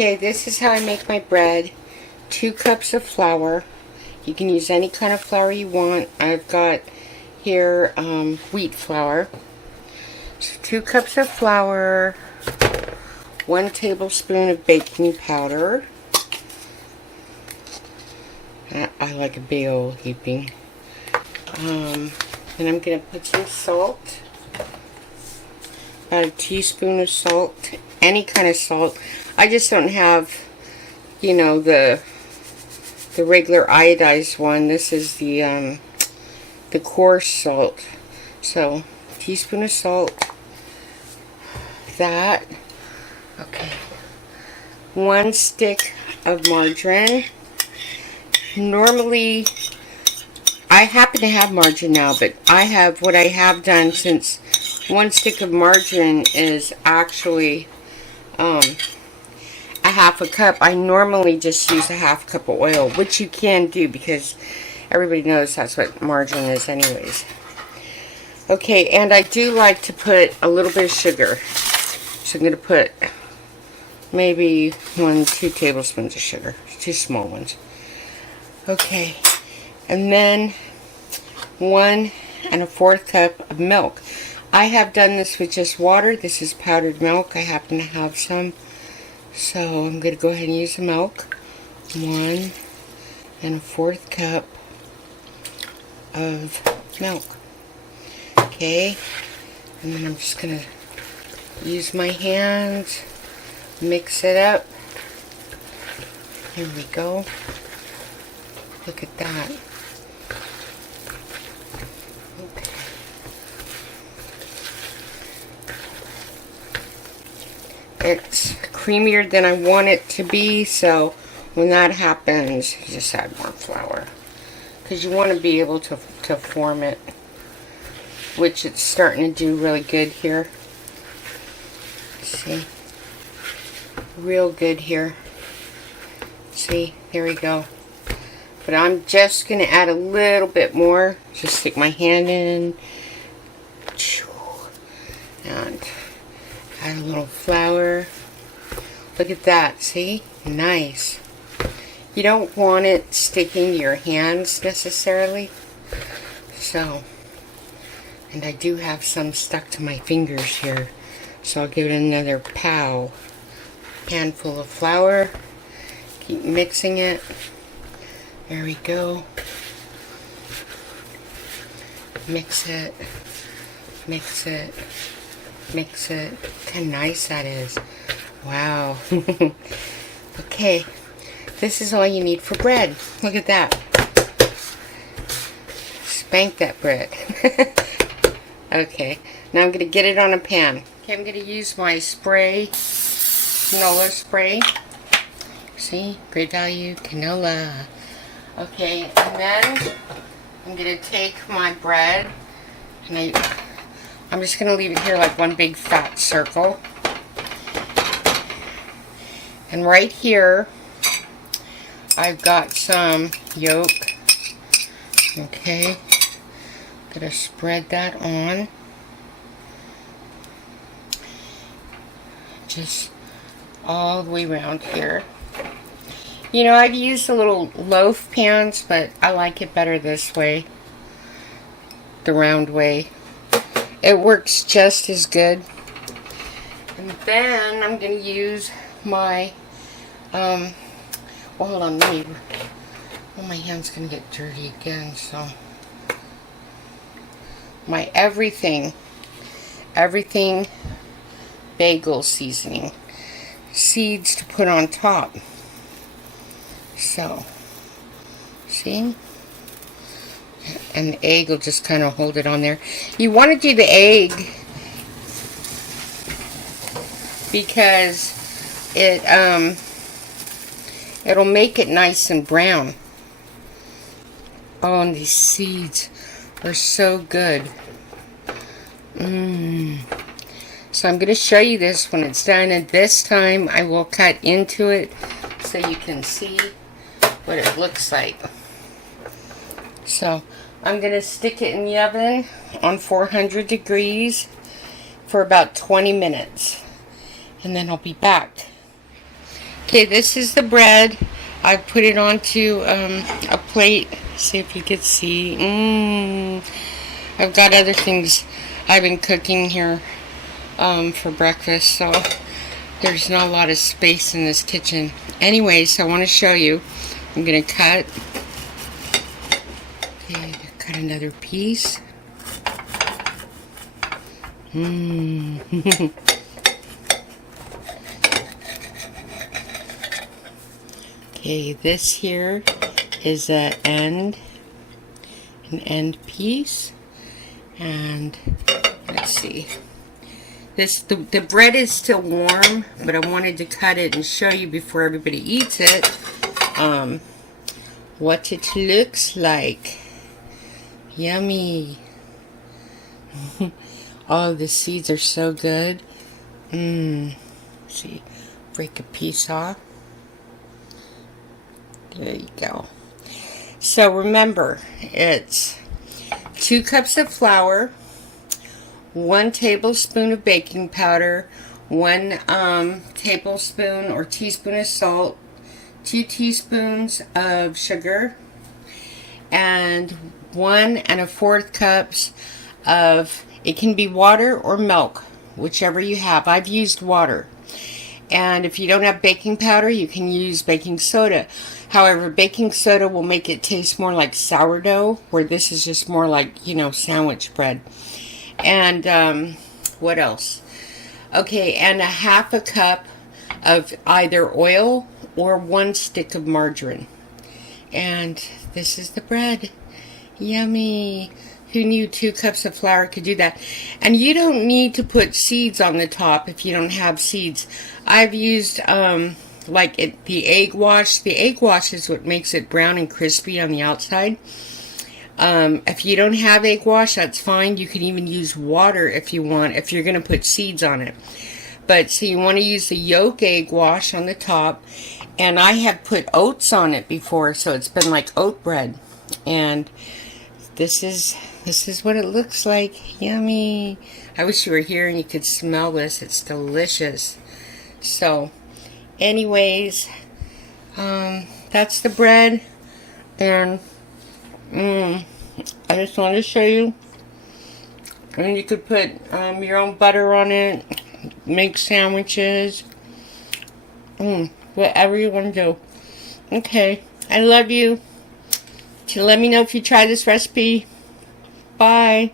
Okay, this is how I make my bread. 2 cups of flour. You can use any kind of flour you want. I've got here wheat flour. So 2 cups of flour, 1 tablespoon of baking powder. I like a big old heaping. And I'm going to put some salt. About a teaspoon of salt. Any kind of salt. I just don't have, you know, the regular iodized one. This is the coarse salt. So, teaspoon of salt. That. Okay. 1 stick of margarine. Normally, I happen to have margarine now, but what I have done, since 1 stick of margarine is actually a half a cup, I normally just use a half cup of oil, which you can do because everybody knows that's what margarine is anyways. Okay, and I do like to put a little bit of sugar. So I'm going to put maybe 1-2 tablespoons of sugar. 2 small ones. Okay, and then 1 1/4 cup of milk. I have done this with just water. This is powdered milk. I happen to have some. So I'm going to go ahead and use the milk. 1 1/4 cup of milk. Okay, and then I'm just going to use my hands, mix it up. Here we go. Look at that. Okay. It's creamier than I want it to be, so when that happens, you just add more flour. Because you want to be able to form it, which it's starting to do really good here. See? Real good here. See? There we go. But I'm just going to add a little bit more. Just stick my hand in. And add a little flour. Look at that. See? Nice. You don't want it sticking to your hands necessarily. So, and I do have some stuck to my fingers here. So I'll give it another handful of flour. Keep mixing it. There we go. Mix it. Mix it. Mix it. Look how nice that is. Wow. Okay. This is all you need for bread. Look at that. Spank that bread. Okay. Now I'm going to get it on a pan. Okay, I'm going to use my spray, canola spray. See? Great value canola. Okay, and then I'm going to take my bread and I'm just going to leave it here like one big fat circle. And right here, I've got some yolk. Okay, going to spread that on. Just all the way around here. You know, I've used the little loaf pans, but I like it better this way. The round way. It works just as good. And then I'm going to use my, well, hold on, let me, well, my hand's going to get dirty again, so. My everything bagel seasoning. Seeds to put on top. So, see? And the egg will just kind of hold it on there. You want to do the egg because it'll make it nice and brown. Oh, and these seeds are so good. So I'm going to show you this when it's done, and this time I will cut into it so you can see what it looks like. So I'm going to stick it in the oven on 400 degrees for about 20 minutes, and then I'll be back. Okay, this is the bread. I put it onto a plate. See if you can see. I've got other things I've been cooking here for breakfast, so there's not a lot of space in this kitchen. Anyways, I want to show you. I'm going to cut. Okay, cut another piece. Okay, this here is an end piece, and let's see. The bread is still warm, but I wanted to cut it and show you before everybody eats it what it looks like. Yummy. Oh, the seeds are so good. See, break a piece off. There you go. So remember, it's 2 cups of flour, 1 tablespoon of baking powder, 1 tablespoon or teaspoon of salt, 2 teaspoons of sugar, and 1 1/4 cups of, it can be water or milk, whichever you have. I've used water. And if you don't have baking powder, you can use baking soda. However, baking soda will make it taste more like sourdough, where this is just more like, you know, sandwich bread. And what else? Okay, and 1/2 cup of either oil or 1 stick of margarine. And this is the bread. Yummy. Who knew 2 cups of flour could do that? And you don't need to put seeds on the top if you don't have seeds. I've used the egg wash. The egg wash is what makes it brown and crispy on the outside. If you don't have egg wash, that's fine. You can even use water if you want, if you're going to put seeds on it. But so you want to use the yolk egg wash on the top. And I have put oats on it before, so it's been like oat bread. And this is what it looks like. Yummy. I wish you were here and you could smell this. It's delicious. So, anyways, that's the bread. And I just wanted to show you. And you could put your own butter on it. Make sandwiches. Whatever you want to do. Okay. I love you. Let me know if you try this recipe. Bye.